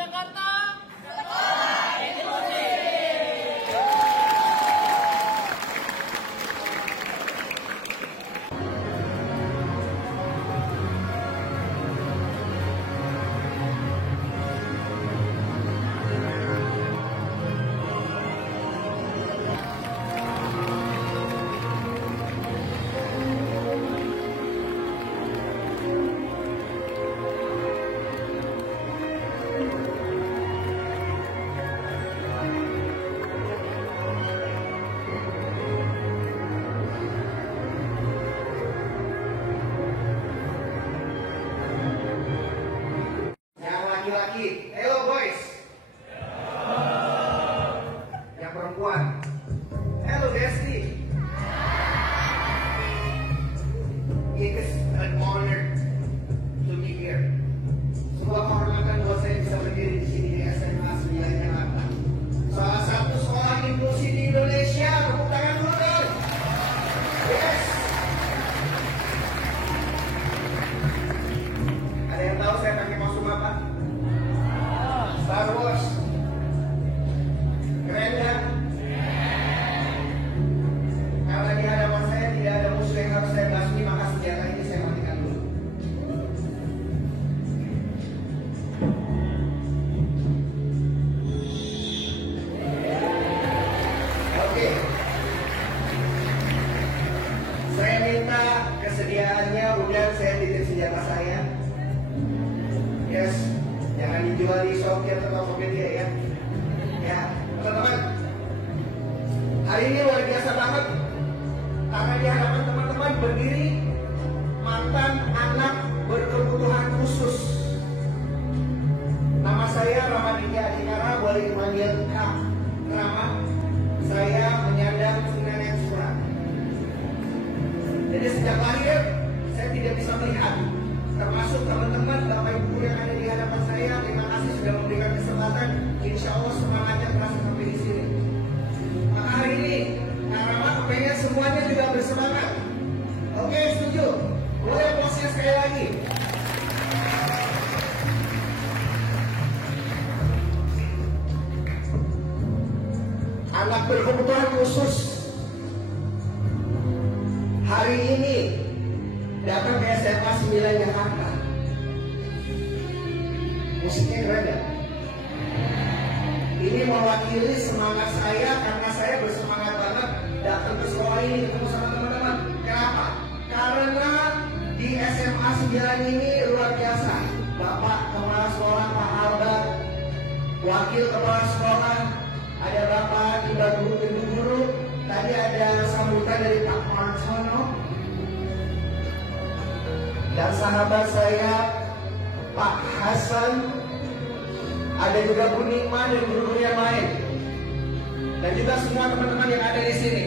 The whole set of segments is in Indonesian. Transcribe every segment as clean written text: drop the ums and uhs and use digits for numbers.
Jakarta. Laki-laki, hello boys. Yang perempuan, hello Desti. It is an honor to be here. Sebuah kehormatan buat saya bisa berdiri di sini di SMA 9 Jakarta. Salah satu sekolah inklusi di Indonesia. Tepuk tangan dulu dong. Yes. Ada yang tahu saya pakai kostum apa? Star Wars. Keren kan? Karena di hadapan saya tidak ada musuh yang harus saya basmi, maka senjata ini saya matikan dulu. Oke. Saya minta kesediaannya, udah saya titip senjata saya. Yes. Jangan dijual di Shopee atau Tokopedia ya. Ya, teman-teman. Hari ini luar biasa banget. Karena di hadapan teman-teman berdiri mantan anak berkebutuhan khusus. Nama saya Ramaditya Adhikara, boleh dipanggil Kak Rama. Saya menyandang tunanetra surat. Jadi sejak lahir saya tidak bisa melihat. Termasuk teman-teman Bapak Ibu yang ada di hadapan saya, terima kasih sudah memberikan kesempatan. Insya Allah semangatnya terasa sampai di sini. Maka hari ini, Kak Rama kepengen semuanya juga bersemangat. Oke, setuju? Boleh posnya sekali lagi. Anak berkebutuhan khusus hari ini datang ke SMA 9 Jakarta. Musiknya keren gak? Ini mewakili semangat saya karena saya bersemangat banget datang ke sekolah ini ketemu sama teman-teman. Kenapa? Karena di SMA 9 ini luar biasa. Bapak Kepala Sekolah Pak Albert, Wakil Kepala Sekolah, ada Bapak Ibu Guru, tadi ada sambutan dari Pak Martono, dan sahabat saya Pak Hasan, ada juga Bu Nima dan guru-guru yang lain, dan juga semua teman-teman yang ada di sini.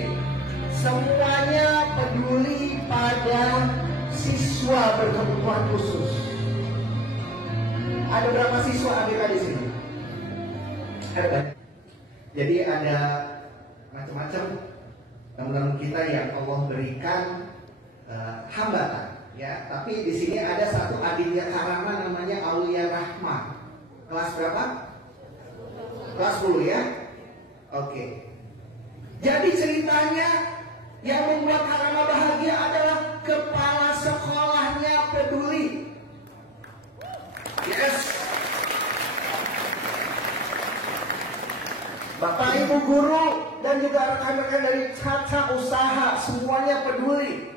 Semuanya peduli pada siswa berkebutuhan khusus. Ada berapa siswa ABK di sini? Ada. Jadi ada macam-macam teman-teman kita yang Allah berikan hambatan. Ya, tapi di sini ada satu adiknya Kak Rama namanya Aulia Rahma. Kelas berapa? Kelas 10 ya? Oke. Jadi ceritanya yang membuat Kak Rama bahagia adalah kepala sekolahnya peduli. Yes. Bapak Ibu guru dan juga rekan-rekan dari Caca Usaha semuanya peduli.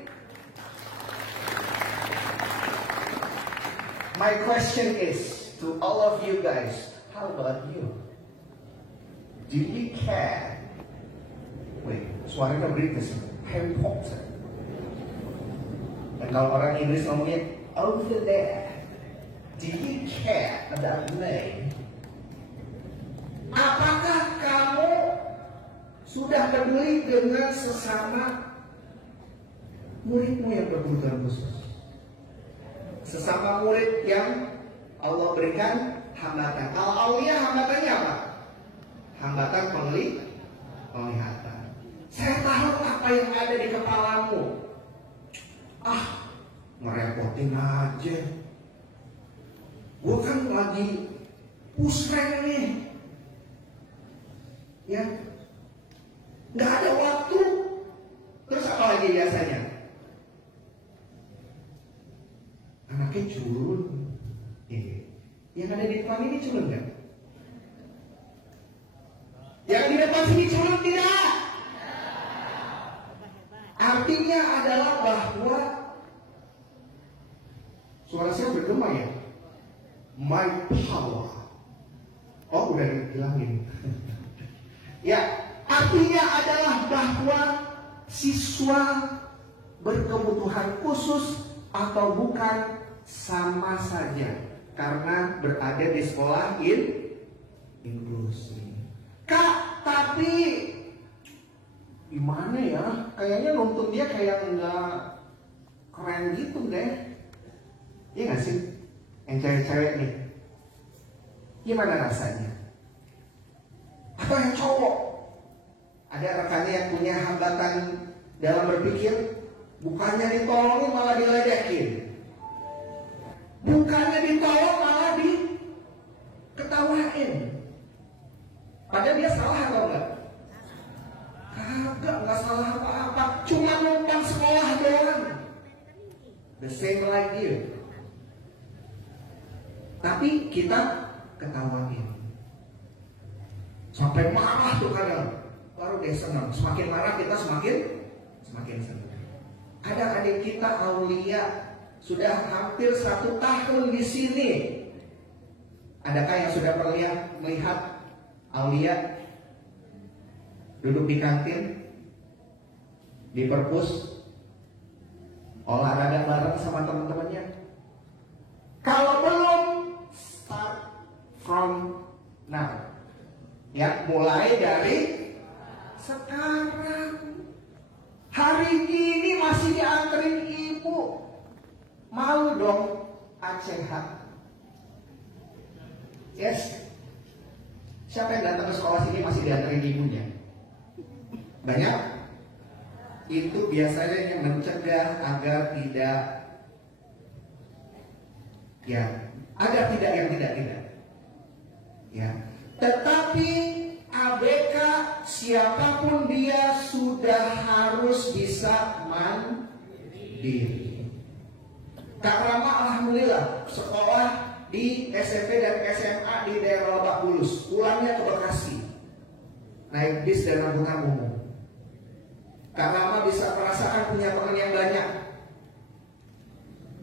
My question is to all of you guys, how about you? Do you care? Wait, suaranya British, Harry Potter. Dan kalau orang Inggris ngomongnya over there, do you care about me? Apakah kamu sudah peduli dengan sesama muridmu yang berkebutuhan khusus? Sesama murid yang Allah berikan hambatan. Kalau Aulia hambatannya apa? Hambatan penglihatan. Saya tahu apa yang ada di kepalamu. Ngerepotin aja. Gue kan lagi pusreng nih, ya, nggak ada waktu. Terus apa lagi biasanya? Anaknya culun. Yang ada di depan ini culun nggak? Yang di depan sini culun tidak? Artinya adalah bahwa suara saya bergema ya. My power. Oh, udah dihilangin. Ya, artinya adalah bahwa siswa berkebutuhan khusus atau bukan sama saja karena berada di sekolah inklusi. Kak, tapi gimana ya? Kayaknya nuntun dia kayak nggak keren gitu deh. Iya nggak sih? Yang cewek-cewek nih, gimana rasanya? Atau yang cowok? Ada rekannya yang punya hambatan dalam berpikir, bukannya ditolongin malah diledekin, bukannya ditolong malah diketawain. Padahal dia salah atau enggak? Enggak salah apa-apa, cuma numpang sekolah doang. The same like you. Tapi kita ketawain, sampai marah tuh kadang. Baru dia senang. Semakin marah kita semakin senang. Kadang adik kita Aulia sudah hampir 1 tahun di sini. Adakah yang sudah pernah melihat Aulia duduk di kantin, di perpus, olahraga bareng sama teman-temannya? Kalau belum, start from now. Ya, mulai dari sekarang. Hari ini masih dianterin ibu. Malu dong, ACH. Yes. Siapa yang datang ke sekolah sini masih dianterin ibunya? Banyak. Itu biasanya yang mencegah agar tidak, ya, agar tidak yang tidak. Ya. Tetapi ABK siapapun dia sudah harus bisa mandiri. Kak Rama alhamdulillah sekolah di SMP dan SMA di daerah Lebak Bulus, pulangnya ke Bekasi naik bis dan angkutan umum. Kak Rama bisa merasakan punya teman yang banyak,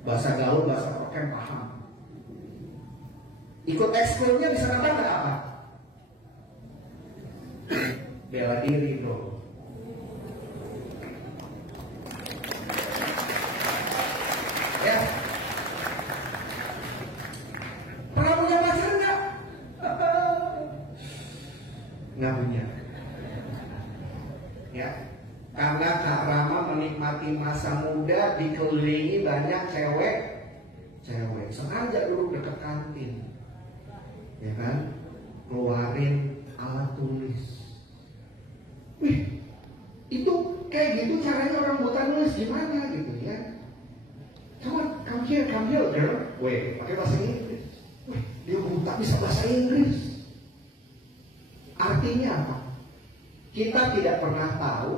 bahasa gaul, bahasa Hokkien paham. Ikut ekskulnya bisa nambah nggak apa? Bela diri bro. Ya. Pernah punya pacar nggak? Nggak punya. Ya. Karena Kak Rama menikmati masa muda dikelilingi banyak cewek. Sengaja duduk dekat kantin. Ya kan? Keluarin alat tulis. Wih, itu kayak gitu caranya orang buta nulis gimana gitu ya? Come here girl. Weh, pakai bahasa Inggris. Wih, dia buta bisa bahasa Inggris. Artinya apa? Kita tidak pernah tahu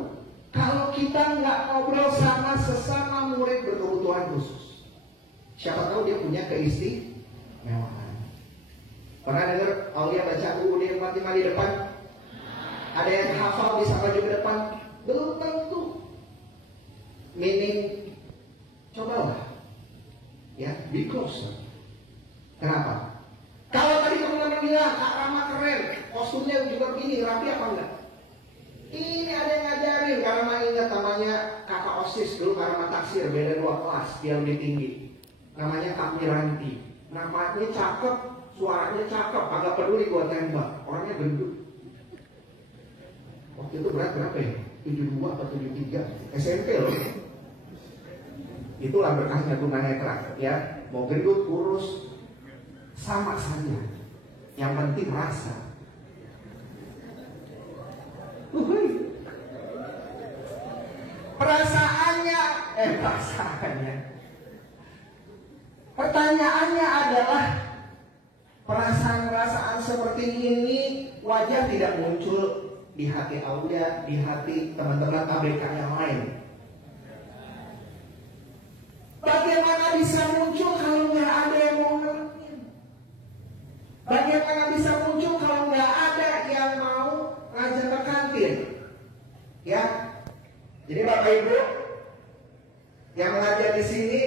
kalau kita nggak ngobrol sama sesama murid berkebutuhan khusus. Siapa tahu dia punya keistimewaan. Pernah dengar Aulia baca UUD 45 di depan? Ada yang hafal bisa maju ke depan? Belum tentu. Meaning, cobalah. Ya, be closer. Kenapa? Kalau tadi teman-teman bilang, Kak Rama keren, kostumnya juga begini, rapi apa enggak? Ini ada yang ngajarin, Kak Rama ingat namanya kakak OSIS dulu, Kak Rama taksir, beda 2 kelas, dia lebih tinggi. Namanya Kak Miranti. Namanya cakep, suaranya cakep, agak peduli gua tembak. Orangnya gendut. Waktu itu berat berapa ya? 72 atau 73 SMP loh. Itulah berkahnya tunanetra ya. Mau gendut, kurus, sama saja. Yang penting rasa. Perasaannya pertanyaannya adalah perasaan perasaan seperti ini wajar tidak muncul di hati Aulia, di hati teman-teman ABK yang lain? Bagaimana bisa muncul kalau nggak ada yang mau ngertiin? Bagaimana bisa muncul kalau nggak ada yang mau ngajak ke kantin? Ya, jadi Bapak Ibu yang mengajar di sini,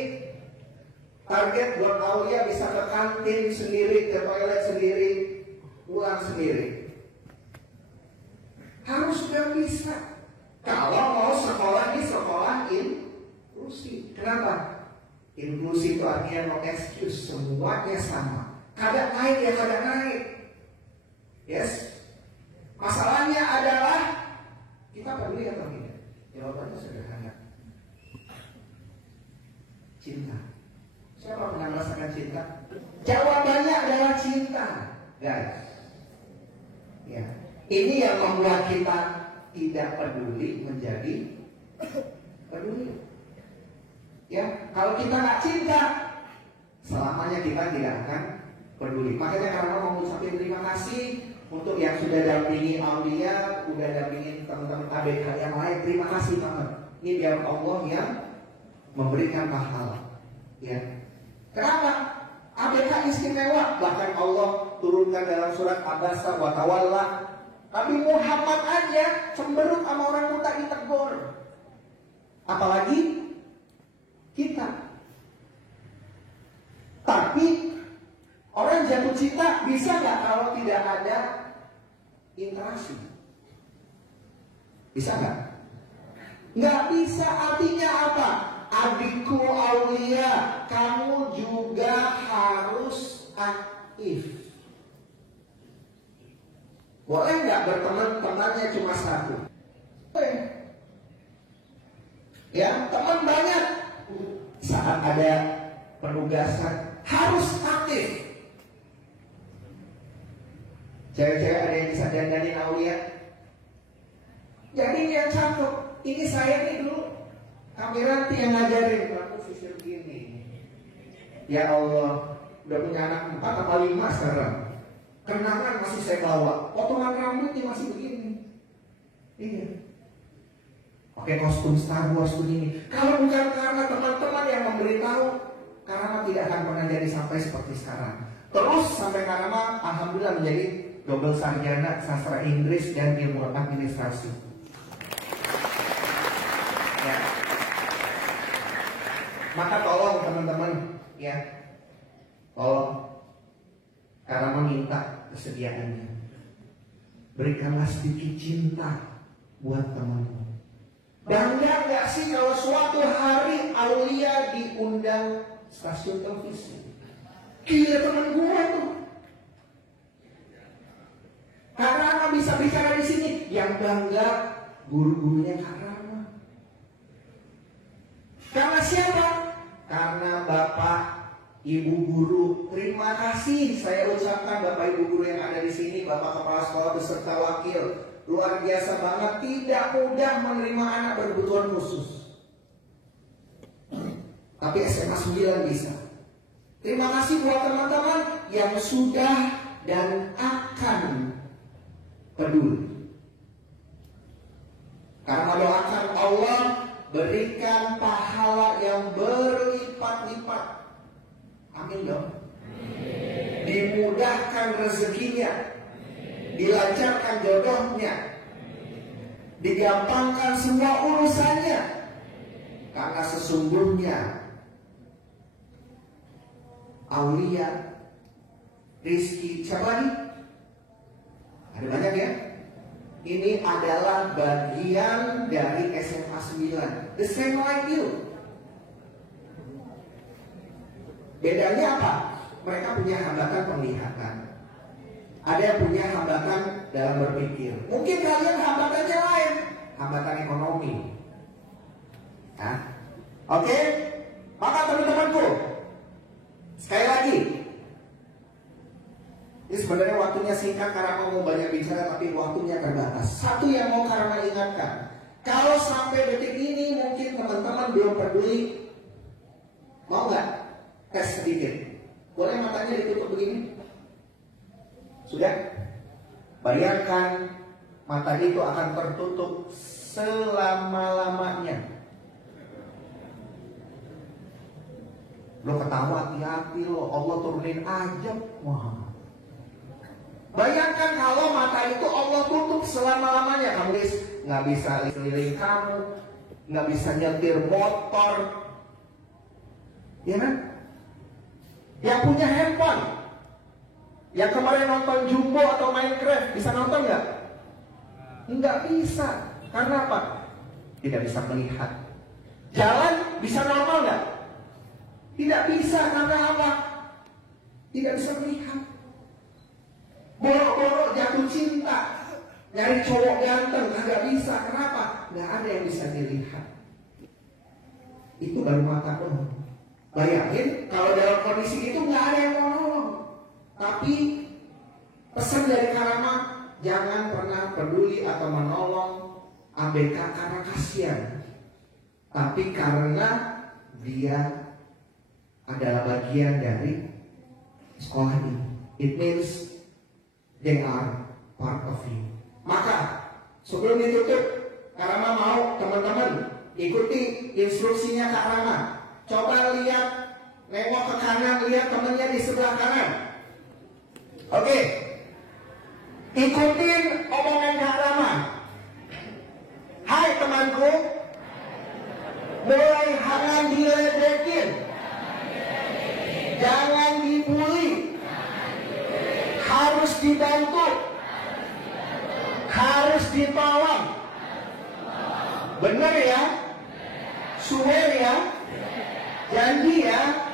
target buat Aulia bisa ke kantin sendiri, ke toilet sendiri, pulang sendiri. Harus sudah bisa. Kalau mau sekolah di sekolah inklusi. Kenapa? Inklusi itu artinya no excuse, semuanya sama. Kadang naik ya kadang naik. Yes. Masalahnya adalah kita peduli atau tidak? Jawabannya sederhana. Cinta. Siapa pernah merasakan cinta? Jawabannya adalah cinta, guys. Ya. Ini yang membuat kita tidak peduli menjadi peduli. Ya, kalau kita nggak cinta, selamanya kita tidak akan peduli. Makanya karena mau mengucapkan terima kasih untuk yang sudah dampingi Aulia, sudah dampingin teman-teman ABK yang lain. Terima kasih banget. Ini biar Allah yang memberikan pahala. Ya. Kenapa? ABK istimewa. Bahkan Allah turunkan dalam surat Abasa wa tawalla. Tapi Muhammad aja cemberut sama orang buta ditegur. Apalagi kita. Tapi orang jatuh cinta bisa nggak kalau tidak ada interaksi? Bisa nggak? Nggak bisa. Artinya apa? Adikku Aulia, kamu juga harus aktif. Boleh nggak berteman temannya cuma satu? Ya, teman banyak. Saat ada penugasan harus aktif. Cewek-cewek ada yang bisa dandanin Aulia. Jadi yang cakep. Ini saya nih dulu Kamiranti yang ngajarin. Aku sisir gini. Ya Allah, udah punya anak 4 atau 5 sekarang. Kenangan masih saya bawa. Potongan rambutnya masih begini. Iya. Pakai kostum Star Wars begini. Kalau bukan karena teman-teman yang memberitahu, Karama tidak akan pernah jadi sampai seperti sekarang. Terus sampai Karama alhamdulillah menjadi double sarjana sastra Inggris dan ilmu administrasi. Ya. Maka tolong teman-teman, ya, tolong Karama minta kesediaannya. Berikanlah sedikit cinta buat temanmu. Bangga gak sih kalau suatu hari Aulia diundang stasiun televisi? Gila teman gue tuh. Karama bisa bicara di sini. Yang bangga guru-gurunya Karama. Karena siapa? Karena Bapak Ibu guru. Terima kasih saya ucapkan Bapak Ibu guru yang ada di sini, Bapak Kepala Sekolah beserta wakil. Luar biasa banget, tidak mudah menerima anak berkebutuhan khusus. Tapi SMA 9 bisa. Terima kasih buat teman-teman yang sudah dan akan peduli. Karena doakan Allah berikan pahala yang berlipat-lipat. Amin dong. Dimudahkan rezekinya. Dilancarkan jodohnya, digampangkan semua urusannya, karena sesungguhnya Aulia, Rizky, siapa lagi? Ada banyak ya. Ini adalah bagian dari SMA 9. The same like you. Bedanya apa? Mereka punya hambatan penglihatan. Ada yang punya hambatan dalam berpikir. Mungkin kalian hambatannya lain, hambatan ekonomi. Nah, oke? Maka teman-temanku, sekali lagi, ini sebenarnya waktunya singkat karena mau banyak bicara, tapi waktunya terbatas. Satu yang mau Karama ingatkan, kalau sampai detik ini mungkin teman-teman belum peduli, mau nggak tes sedikit? Boleh matanya ditutup begini? Sudah? Bayangkan mata itu akan tertutup selama-lamanya. Lo ketawa, hati-hati lo, Allah turunin azab. Wah. Bayangkan kalau mata itu Allah tutup selama-lamanya. Kamu nggak bisa keliling kamu, nggak bisa nyetir motor, ya kan? Yang punya handphone, yang kemarin nonton Jumbo atau Minecraft, bisa nonton nggak? Nggak bisa. Karena apa? Tidak bisa melihat. Jalan bisa normal nggak? Tidak bisa. Karena apa? Tidak bisa melihat. Borok-borok jatuh cinta, nyari cowok ganteng, nggak bisa. Kenapa? Nggak ada yang bisa dilihat. Itu baru mata doang. Bayangin kalau dalam kondisi itu nggak ada yang mau nolong. Tapi pesan dari Karama, jangan pernah peduli atau menolong ABK karena kasihan, tapi karena dia adalah bagian dari sekolah ini. It means they are part of you. Maka sebelum ditutup, Karama mau teman-teman ikuti instruksinya Kak Rama. Coba lihat, nengok ke kanan, lihat temennya di sebelah kanan. Oke, ikutin omongan Kak Rama. Hai temanku, mulai jangan diledekin, jangan dibully, harus dibantu, harus ditolong. Benar ya? Swear ya? Janji ya?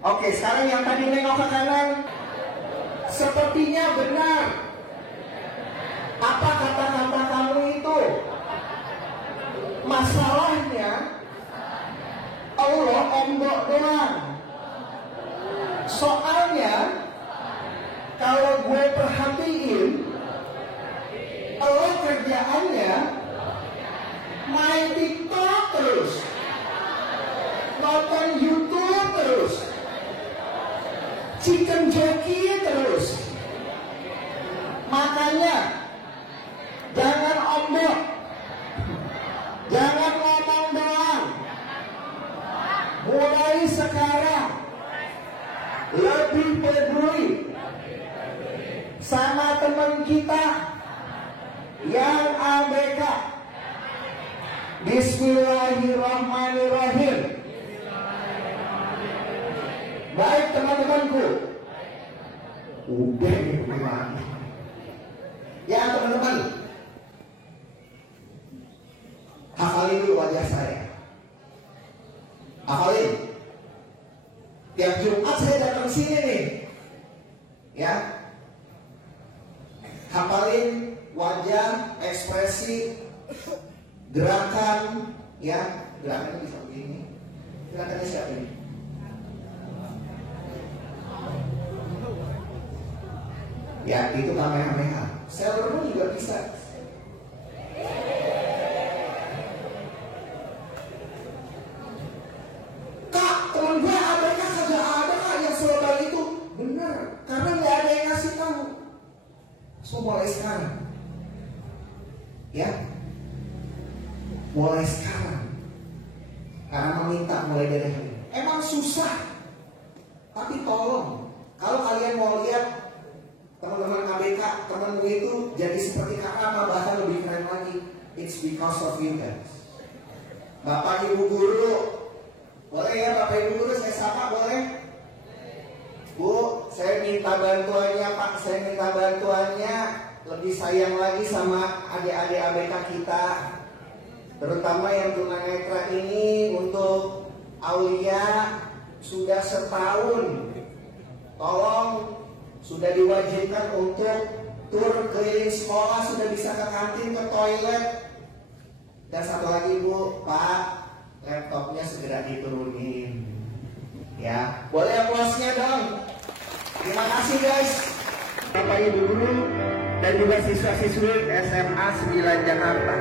Oke, sekarang yang tadi nengok ke kanan, sepertinya benar. Apa kata-kata kamu itu? Masalahnya Allah onggok doang. Soalnya kalau gue perhatiin, Allah kerjaannya main TikTok terus, nonton YouTube terus, chicken jockey terus. Makanya jangan ombak, jangan ngomong doang. Mulai sekarang lebih peduli sama teman kita yang ABK. Bismillahirrahmanirrahim. Baik teman-temanku. Udah gimana? Ya teman-teman, hafalin dulu wajah saya. Hafalin. Tiap Jumat saya datang sini nih, ya. Hafalin wajah, ekspresi, gerakan, ya. Gerakannya bisa begini. Gerakannya siapa ini? Ya, itu kamehameha. Sailor Moon juga bisa. Kak, temen gue ABK kagak ada kak yang selebay itu. Bener, karena gak ada yang ngasih tahu. So mulai sekarang, ya, mulai sekarang, karena meminta mulai dari hari ini. Emang susah, tapi tolong. Kalau kalian mau lihat teman-teman ABK, temanmu itu jadi seperti Kak Rama, bahkan lebih keren lagi. It's because of you guys. Bapak Ibu Guru, boleh ya Bapak Ibu Guru saya sapa boleh? Bu, saya minta bantuannya Pak, saya minta bantuannya. Lebih sayang lagi sama adik-adik ABK kita, terutama yang tunanetra ini. Untuk Aulia sudah setahun, tolong. Sudah diwajibkan untuk tur keliling sekolah, sudah bisa ke kantin, ke toilet. Dan satu lagi Bu, Pak, laptopnya segera diturunin. Ya, boleh aplausnya dong. Terima kasih guys, Bapak Ibu Guru dan juga siswa-siswi SMA 9 Jakarta.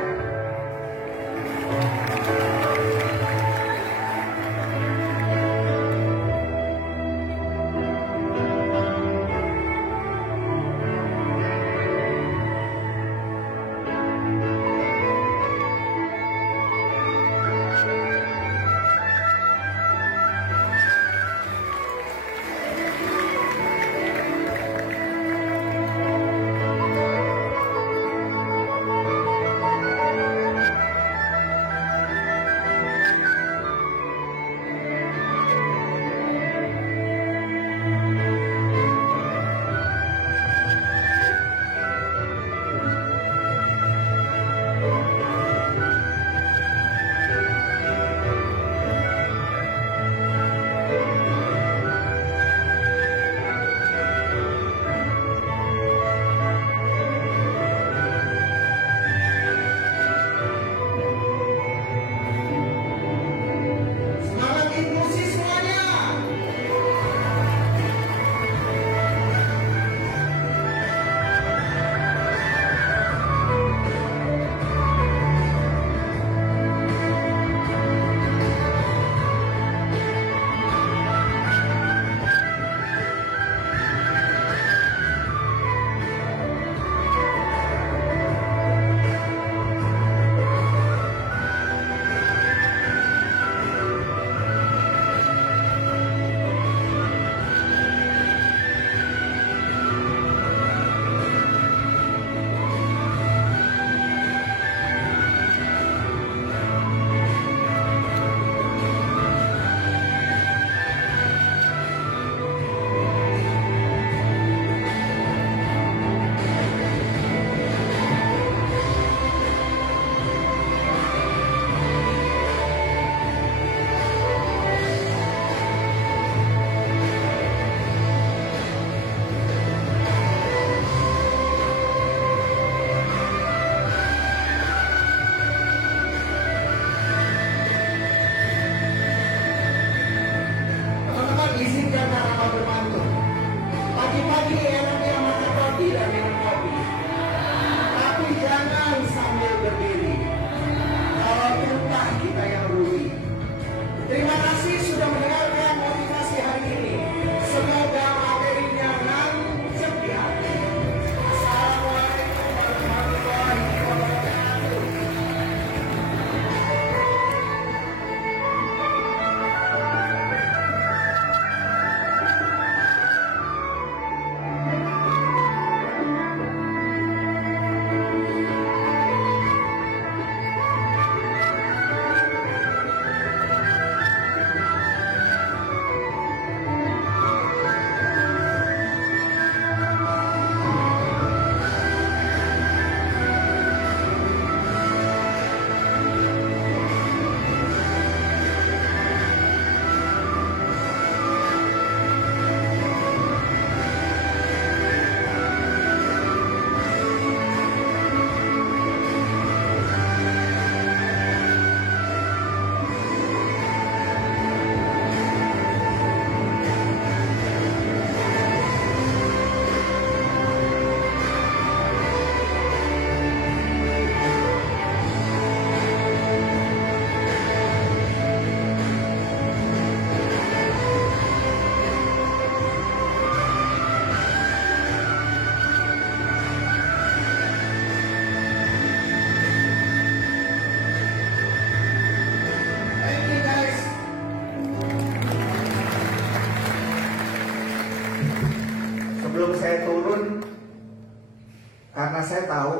saya tahu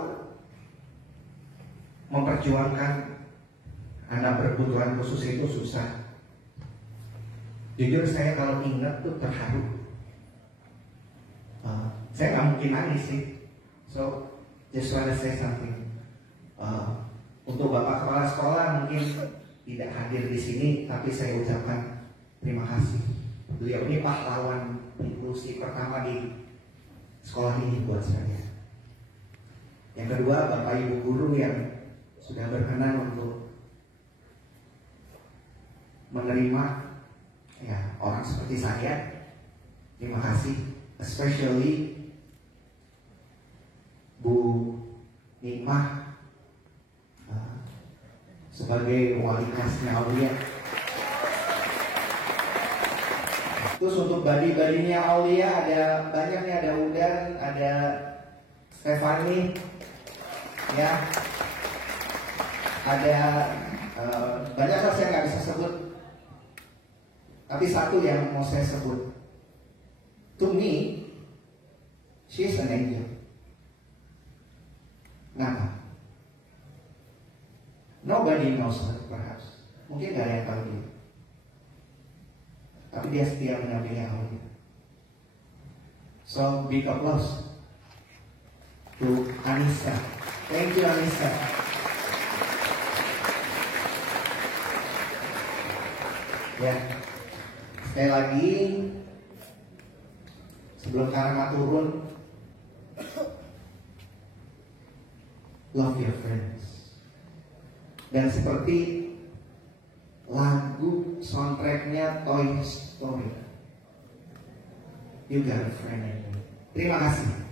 memperjuangkan anak berkebutuhan khusus itu susah. Jujur saya kalau ingat tuh terharu. Saya nggak mungkin nangis sih. So just wanna say something. Untuk Bapak Kepala Sekolah mungkin tidak hadir di sini, tapi saya ucapkan terima kasih. Beliau ini pahlawan inklusi pertama di sekolah ini buat saya. Yang kedua, Bapak Ibu guru yang sudah berkenan untuk menerima ya orang seperti saya. Terima kasih, especially Bu Nikmah sebagai wali kelasnya Aulia. Terus untuk badi-badinya Aulia ada banyak nih, ada Udan, ada Stefani, ya, ada banyak hal saya nggak bisa sebut, tapi satu yang mau saya sebut. To me, she is an angel. Kenapa? Nobody knows her, perhaps. Mungkin gak ada yang tahu dia. Tapi dia setia mendampingi Aulia. So big applause to Anissa. Thank you, Anissa. Ya, sekali lagi sebelum karma turun, love your friends. Dan seperti lagu soundtracknya Toy Story, you got a friend in me. Terima kasih.